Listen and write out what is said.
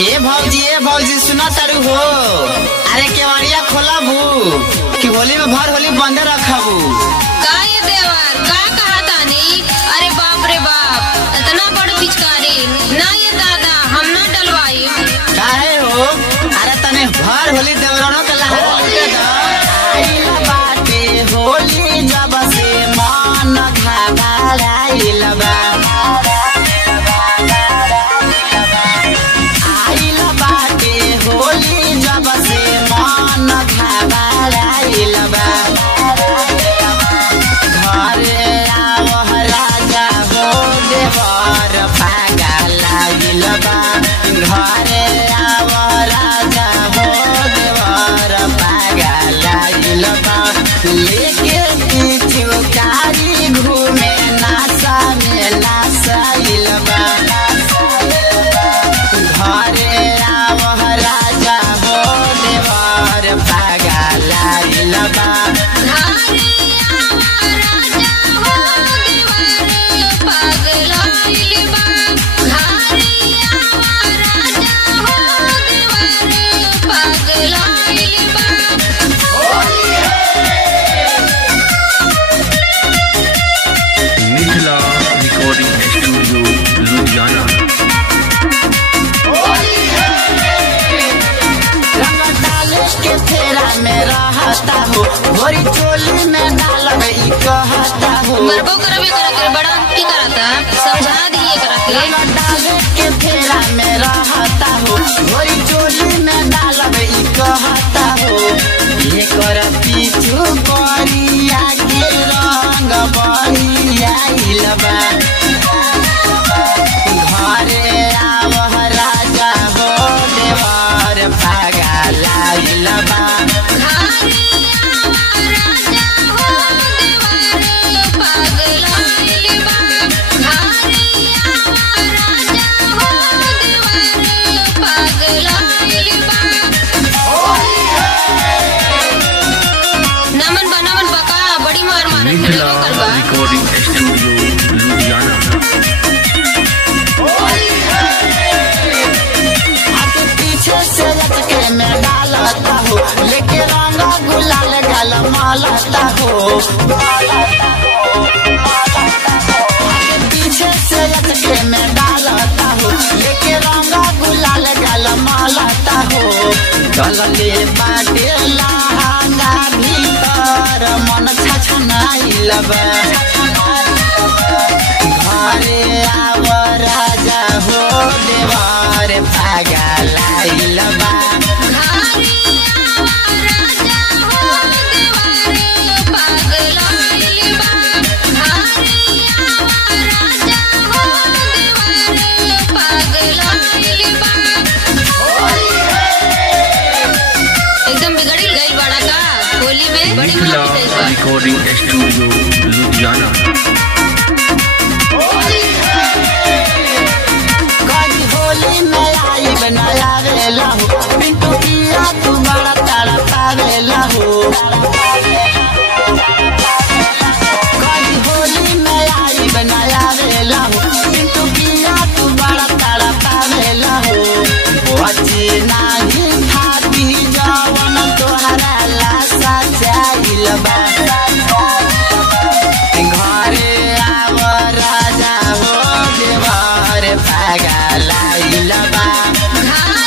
ए भौजी सुना तारू हो। अरे केवड़िया खोला भू कि होली में भर होली बंदे रखबू। का ये देवर का कहा तानी? अरे बाप रे बाप, इतना बड़ पिचकारी ना ये दादा, हम ना डलवाई। काहे हो? अरे तने भर होली देवरानों के लहर लुटे द। आइल बाटे होली जब से मन घबराइल बा। आइल बाटे होली जब से मन घबराइल बा। घरे आवह राजा हो देवर पागल बा। घरे आवह राजा हो देवर पागल बा। लेके पिचकारी घूमे नासा में नासाइल बा। घरे आवह राजा हो देवर पागल बा। घरे आवा राजा हो देवर पागलाइल बा। घरे आवा राजा हो देवर पागलाइल बा। Mithila recording studio Ludhiana. रंग डाले के फेरा में रहता हो, भोरी चोली में डालब ई कहता हो। मरबो करबे करके बड़ा की करता, समझा दिए करके। रंग डाले के फेरा में रहता हो, भोरी चोली में डालब ई कहता हो। ये कर पीछू करिया के रंग बढ़िया बा। घरे आवह राजा हो देवर पागल बा। घरे आवा राजा हो देवर पागलाइल बा। घरे आवा राजा हो देवर पागलाइल बा। नमन बनावन बका बड़ी मार मार मिथिला रिकॉर्डिंग स्टूडियो लुधियाना। आगे पीछे से लटके में डालता हो, लेके रंगा गुलाल गल मालता हो। आगे पीछे से लटके में डालता हो, लेके रंगा गुलाल गल मालता हो। गलले बाटे लहंगा भीतर मन छछनाइल बा। घरे आव राजा हो देवर पागल बा। घरे आवा राजा हो देवर पागलाइल बा। घरे आवा राजा हो देवर पागलाइल बा। एकदम बिगड़ी गई बड़ा का होली में बड़ी मिथिला मार पिटाई बा। Recording studio Ludhiana. कभी होली में आई बनाया वेला हो, पिंटू किया तू बड़ा तड़पा वेला हो। कभी होली में आई बनाया वेला हो, पिंटू किया तू बड़ा तड़पा वेला हो। बची नाही खाती जवन तोहरा लाशा जाइल बा। घरे आव राजा हो देवर पागल बा। घरे